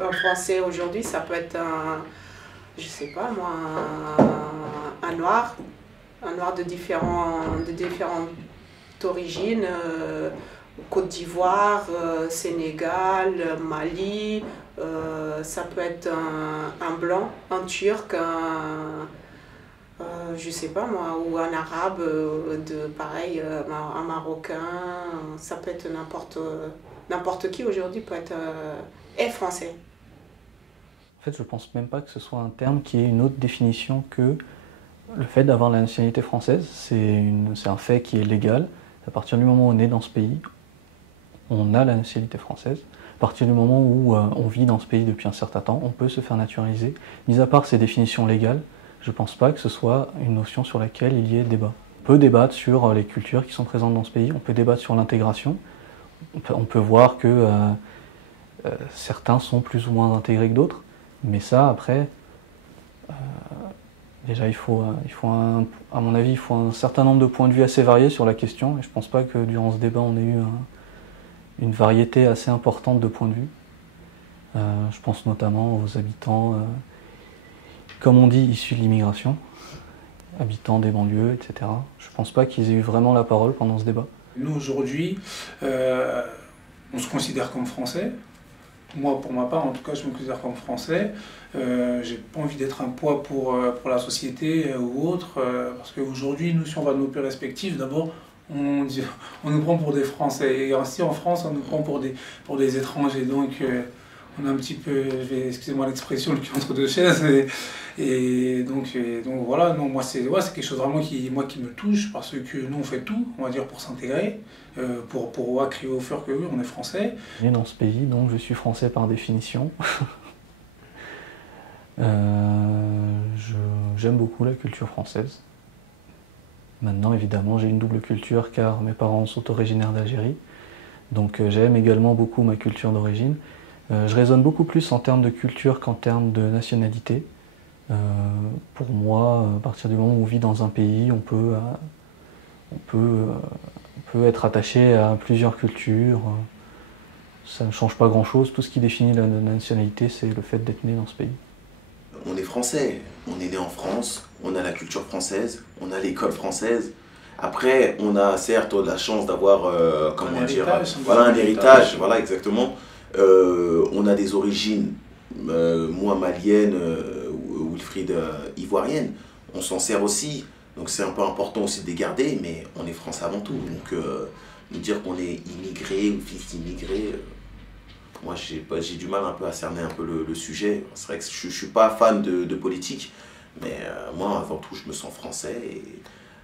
un Français aujourd'hui, ça peut être je sais pas moi, un noir de différentes origines, Côte d'Ivoire, Sénégal, Mali, ça peut être un blanc, un turc, je sais pas moi, ou un arabe, pareil, un marocain, ça peut être n'importe qui aujourd'hui peut être est français. En fait, je pense même pas que ce soit un terme qui ait une autre définition que le fait d'avoir la nationalité française. C'est un fait qui est légal. À partir du moment où on est dans ce pays, on a la nationalité française. À partir du moment où on vit dans ce pays depuis un certain temps, on peut se faire naturaliser. Mis à part ces définitions légales, je ne pense pas que ce soit une notion sur laquelle il y ait débat. On peut débattre sur les cultures qui sont présentes dans ce pays, on peut débattre sur l'intégration. On peut voir que certains sont plus ou moins intégrés que d'autres, mais ça, après, déjà, à mon avis, il faut un certain nombre de points de vue assez variés sur la question, et je ne pense pas que durant ce débat, on ait eu une variété assez importante de points de vue. Je pense notamment aux habitants, comme on dit, issus de l'immigration, habitants des banlieues, etc. Je ne pense pas qu'ils aient eu vraiment la parole pendant ce débat. Nous, aujourd'hui, on se considère comme Français. Moi, pour ma part, en tout cas, je me considère comme Français. J'ai pas envie d'être un poids pour la société ou autre, parce qu'aujourd'hui, nous, si on va dans nos pays respectifs, d'abord, on nous prend pour des Français. Et ainsi, en France, on nous prend pour des étrangers. Donc, on a un petit peu, excusez-moi l'expression, le cul entre deux chaises. Et donc voilà, non, moi, c'est quelque chose vraiment qui me touche, parce que nous, on fait tout, on va dire, pour s'intégrer, pour crier au fur que oui, on est Français. Je suis né dans ce pays, donc je suis Français par définition. J'aime beaucoup la culture française. Maintenant, évidemment, j'ai une double culture car mes parents sont originaires d'Algérie. Donc j'aime également beaucoup ma culture d'origine. Je raisonne beaucoup plus en termes de culture qu'en termes de nationalité. Pour moi, à partir du moment où on vit dans un pays, on peut être attaché à plusieurs cultures. Ça ne change pas grand-chose. Tout ce qui définit la nationalité, c'est le fait d'être né dans ce pays. On est français, on est né en France, on a la culture française, on a l'école française. Après, on a certes la chance d'avoir, un héritage, voilà exactement. On a des origines, moi malienne, Wilfried ivoirienne. On s'en sert aussi, donc c'est un peu important aussi de les garder, mais on est français avant tout. Donc nous dire qu'on est immigré ou fils d'immigré, moi j'ai du mal un peu à cerner un peu le sujet. C'est vrai que je ne suis pas fan de politique, mais moi avant tout je me sens français. Et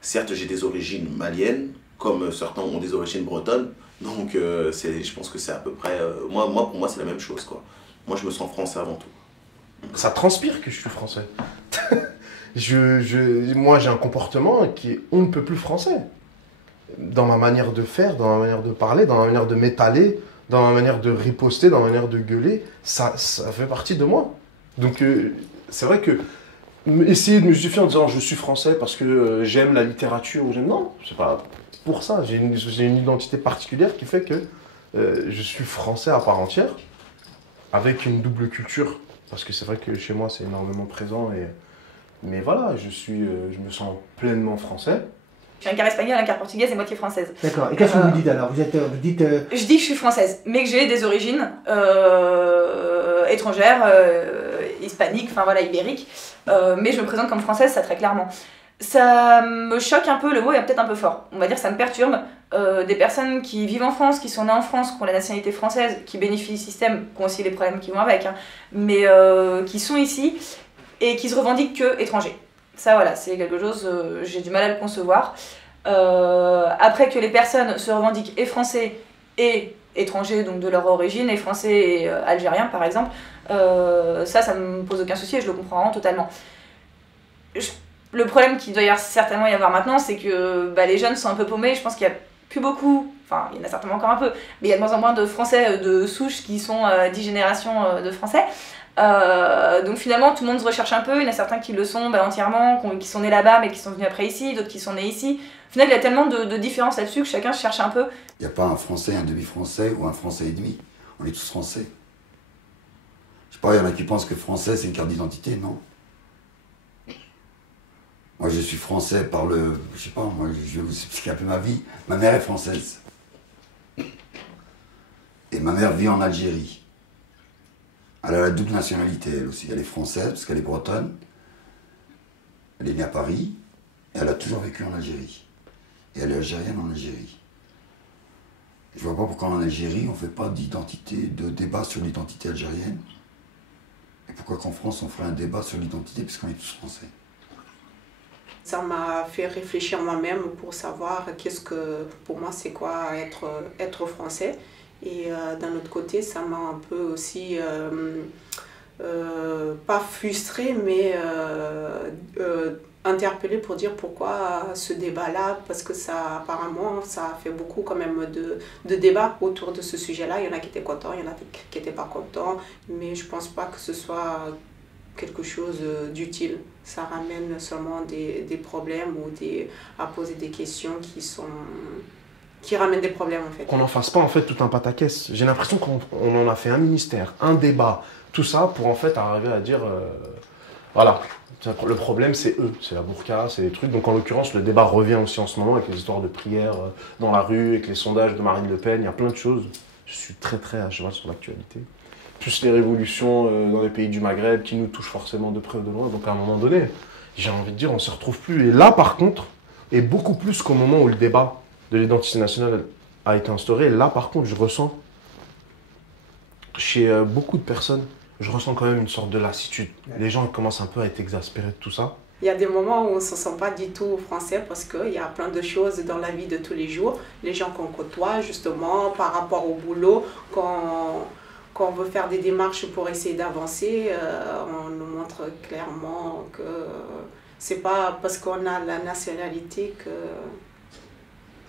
certes j'ai des origines maliennes, comme certains ont des origines bretonnes, donc je pense que c'est à peu près, pour moi c'est la même chose, quoi. Moi je me sens français avant tout. Ça transpire que je suis français. Moi j'ai un comportement qui est on ne peut plus français. Dans ma manière de faire, dans ma manière de parler, dans ma manière de m'étaler, dans ma manière de riposter, dans ma manière de gueuler, ça fait partie de moi. Donc c'est vrai que essayer de me justifier en disant je suis français parce que j'aime la littérature ou j'aime... Non, c'est pas pour ça. J'ai une identité particulière qui fait que je suis français à part entière, avec une double culture. Parce que c'est vrai que chez moi c'est énormément présent. Mais voilà, je me sens pleinement français. J'ai un quart espagnol, un quart portugaise et moitié française. D'accord. Et qu'est-ce que vous dites alors? Vous dites... Je dis que je suis française, mais que j'ai des origines étrangères, hispaniques, enfin voilà, ibériques. Mais je me présente comme française, ça très clairement. Ça me choque un peu, le mot est peut-être un peu fort. On va dire ça me perturbe. Des personnes qui vivent en France, qui sont nées en France, qui ont la nationalité française, qui bénéficient du système, qui ont aussi les problèmes qui vont avec, hein, mais qui sont ici et qui se revendiquent que étrangers. Ça voilà, c'est quelque chose, j'ai du mal à le concevoir. Après que les personnes se revendiquent et français et étrangers, donc de leur origine, et français et algériens par exemple, ça me pose aucun souci et je le comprends vraiment totalement. Le problème qu'il doit certainement y avoir maintenant, c'est que les jeunes sont un peu paumés. Je pense qu'il n'y a plus beaucoup, enfin il y en a certainement encore un peu, mais il y a de moins en moins de Français de souche qui sont 10 générations de Français. Donc finalement tout le monde se recherche un peu, il y en a certains qui le sont entièrement, qui sont nés là-bas mais qui sont venus après ici, d'autres qui sont nés ici. Au final il y a tellement de différences là-dessus que chacun se cherche un peu. Il n'y a pas un Français, un demi-français ou un Français et demi, on est tous Français. Je sais pas, il y en a qui pensent que français, c'est une carte d'identité, non. Moi, je suis français par le... Je sais pas, moi, je vais vous expliquer un peu ma vie. Ma mère est française. Et ma mère vit en Algérie. Elle a la double nationalité, elle aussi. Elle est française, parce qu'elle est bretonne. Elle est née à Paris. Et elle a toujours vécu en Algérie. Et elle est algérienne en Algérie. Je vois pas pourquoi en Algérie, on fait pas d'identité, de débat sur l'identité algérienne. Et pourquoi qu'en France, on ferait un débat sur l'identité, puisqu'on est tous français. Ça m'a fait réfléchir moi-même pour savoir qu'est-ce que, pour moi, c'est quoi être français. Et d'un autre côté, ça m'a un peu aussi, pas frustrée, mais interpellée pour dire pourquoi ce débat-là, parce que ça, apparemment, ça a fait beaucoup quand même de débats autour de ce sujet-là. Il y en a qui étaient contents, il y en a qui n'étaient pas contents, mais je ne pense pas que ce soit quelque chose d'utile. Ça ramène seulement des problèmes ou à poser des questions qui ramènent des problèmes en fait. Qu'on n'en fasse pas en fait tout un pataquès. J'ai l'impression qu'on en a fait un ministère, un débat, tout ça pour en fait arriver à dire voilà, le problème c'est eux, c'est la burqa, c'est les trucs. Donc en l'occurrence le débat revient aussi en ce moment avec les histoires de prières dans la rue, avec les sondages de Marine Le Pen, il y a plein de choses. Je suis très très à cheval sur l'actualité. Plus les révolutions dans les pays du Maghreb qui nous touchent forcément de près ou de loin. Donc à un moment donné, j'ai envie de dire, on ne se retrouve plus. Et là par contre, et beaucoup plus qu'au moment où le débat de l'identité nationale a été instauré, là par contre je ressens, chez beaucoup de personnes, je ressens quand même une sorte de lassitude. Les gens commencent un peu à être exaspérés de tout ça. Il y a des moments où on ne se sent pas du tout français parce qu'il y a plein de choses dans la vie de tous les jours. Les gens qu'on côtoie justement par rapport au boulot, quand on veut faire des démarches pour essayer d'avancer, on nous montre clairement que c'est pas parce qu'on a la nationalité que...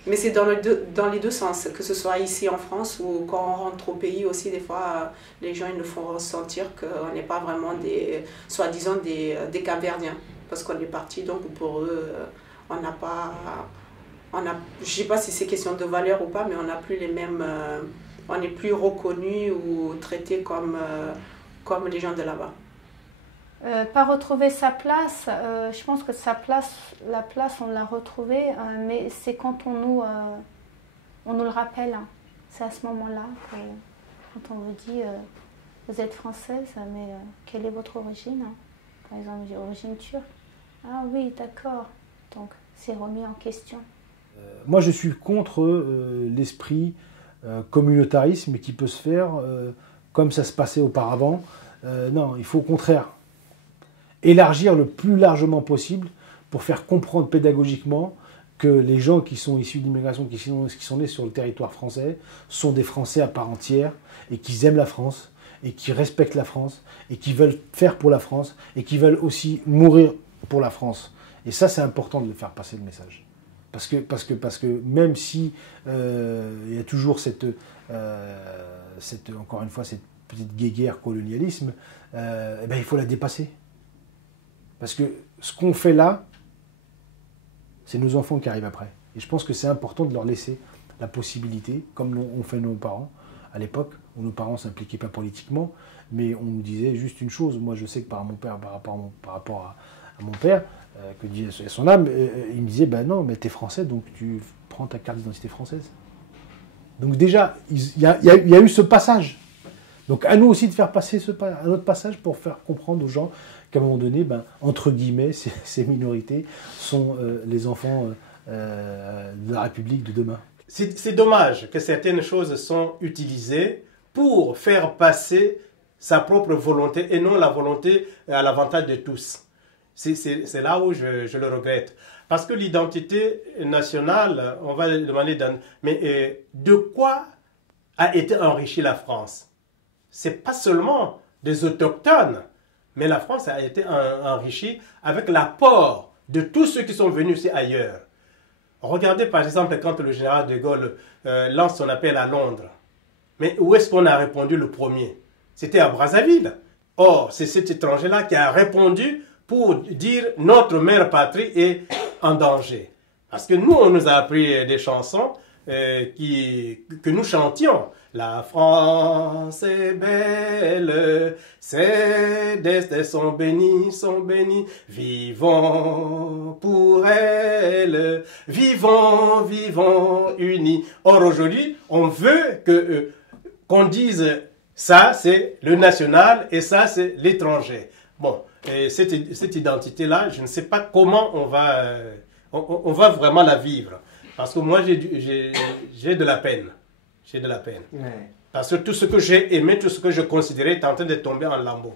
Mais c'est dans les deux sens, que ce soit ici en France ou quand on rentre au pays aussi, des fois, les gens ils nous font ressentir qu'on n'est pas vraiment soi-disant des Cap-Verdiens. Parce qu'on est parti, donc pour eux, on n'a pas... je ne sais pas si c'est question de valeur ou pas, mais on n'a plus les mêmes... on n'est plus reconnus ou traités comme les gens de là-bas. Pas retrouver sa place, je pense que la place on l'a retrouvée, mais c'est quand on nous le rappelle. Hein. C'est à ce moment-là, quand on vous dit vous êtes française, mais quelle est votre origine? Par exemple, j'ai origine turque. Ah oui, d'accord. Donc c'est remis en question. Moi je suis contre l'esprit communautarisme qui peut se faire comme ça se passait auparavant. Non, il faut au contraire élargir le plus largement possible pour faire comprendre pédagogiquement que les gens qui sont issus d'immigration, qui sont nés sur le territoire français, sont des Français à part entière et qu'ils aiment la France et qui respectent la France et qui veulent faire pour la France et qui veulent aussi mourir pour la France. Et ça, c'est important de le faire passer le message. Parce que même si il y a toujours encore une fois, cette petite guéguerre colonialisme, il faut la dépasser. Parce que ce qu'on fait là, c'est nos enfants qui arrivent après. Et je pense que c'est important de leur laisser la possibilité, comme ont fait nos parents à l'époque, où nos parents ne s'impliquaient pas politiquement, mais on nous disait juste une chose. Moi, je sais que par rapport à mon père, que dit son âme, il me disait, ben non, mais t'es français, donc tu prends ta carte d'identité française. Donc déjà, il y a eu ce passage. Donc à nous aussi de faire passer un autre passage pour faire comprendre aux gens qu'à un moment donné, entre guillemets, ces minorités sont les enfants de la République de demain. C'est dommage que certaines choses sont utilisées pour faire passer sa propre volonté et non la volonté à l'avantage de tous. C'est là où je le regrette. Parce que l'identité nationale, on va le demander, mais de quoi a été enrichie la France? C'est pas seulement des autochtones, mais la France a été enrichie avec l'apport de tous ceux qui sont venus aussi ailleurs. Regardez par exemple quand le général de Gaulle lance son appel à Londres. Mais où est-ce qu'on a répondu le premier? C'était à Brazzaville. Or, c'est cet étranger-là qui a répondu pour dire notre mère patrie est en danger. Parce que nous, on nous a appris des chansons que nous chantions. La France est belle, ses destins sont bénis, vivons pour elle, vivons, vivons unis. Or aujourd'hui, on veut qu'on dise ça c'est le national et ça c'est l'étranger. Bon, et cette identité-là, je ne sais pas comment on va vraiment la vivre. Parce que moi, j'ai de la peine. J'ai de la peine. Ouais. Parce que tout ce que j'ai aimé, tout ce que je considérais est en train de tomber en lambeaux.